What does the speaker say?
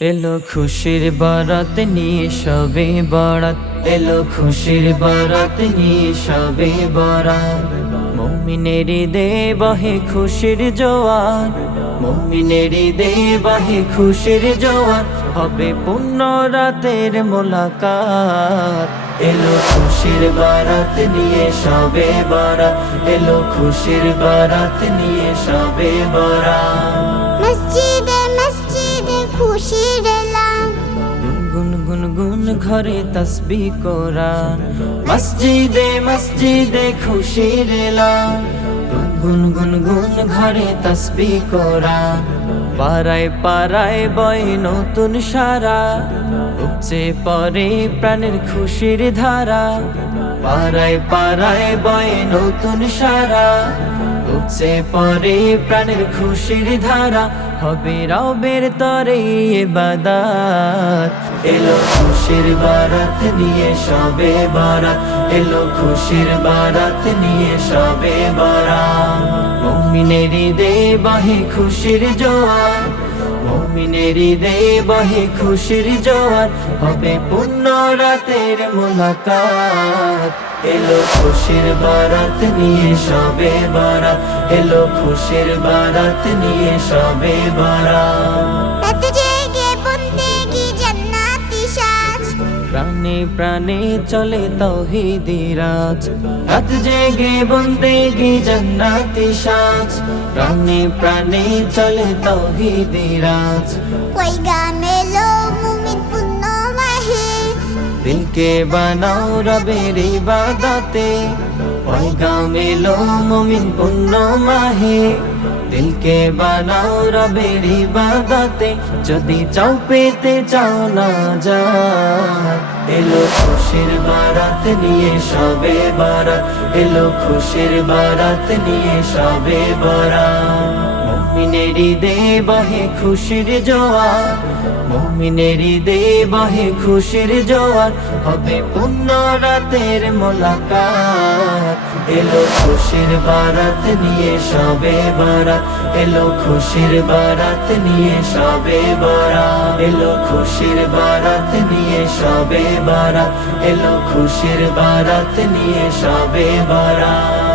এলো খুশির বারাত নিয়ে সবে বরাত, এলো খুশির বারাত নিয়ে সবে বরাত। মুমিনের ঈদে বহে খুশির জোয়ার, মুমিনের ঈদে বহে খুশির জোয়ার। হবে পূর্ণ রাতের মোলাকাত, এলো খুশির বারাত নিয়ে সবে বরাত, এলো খুশির বারাত নিয়ে সবে বরাত। মসজিদে মসজিদে খুশির এলান, গুন গুন গুন ঘরে তাসবিহ কোরআন। মসজিদে মসজিদে খুশির এলান, গুন গুন গুন ঘরে তাসবিহ কোরআন। পাড়ায় পাড়ায় বয় নতুন সারা, উপচে পড়ে প্রাণের খুশির ধারা। পাড়ায় পাড়ায় বয় নতুন সারা, উপচে পড়ে প্রাণের খুশির ধারা। হবে রবের তরে ইবাদত, এলো খুশির বারাত নিয়ে সবে বরাত, এলো খুশির বারাত নিয়ে সবে বরাত। মুমিনের ঈদে বহে খুশির জোয়ার, মুমিনের ঈদে বহে খুশির জোয়ার। হবে পূর্ণ রাতের মোলাকাত, এলো খুশির বারাত নিয়ে সবে বরাত, এলো খুশির বারাত নিয়ে সবে বরাত। রাত জেগে বন্দেগি জান্নাতি সাজ, প্রাণে প্রাণে চলে তাওহীদি রাজ, রাত জেগে বন্দেগি জান্নাতি সাজ। প্রাণে প্রাণে চলে তাওহীদি রাজ, পয়গাম এলো মুমিন পূর্ণ মাহে, দিলকে বানাও রবের ইবাদতে। পয়গাম এলো মুমিন পূর্ণ মাহে, দিলকে বানাও রবের ইবাদতে। যদি চাও পেতে চাও না যাত, এলো খুশির বারাত নিয়ে সবে বরাত, এলো খুশির বারাত নিয়ে সবে বরাত। মুমিনের ঈদে বহে খুশির জোয়ার, মুমিনের ঈদে বহে খুশির জোয়ার। হবে পূর্ণ রাতের মোলাকাত, এলো খুশির বারাত নিয়ে সবে বরাত, এলো খুশির বারাত নিয়ে সবে বরাত, এলো খুশির বারাত নিয়ে সবে বরাত, এলো খুশির বারাত নিয়ে সবে বরাত।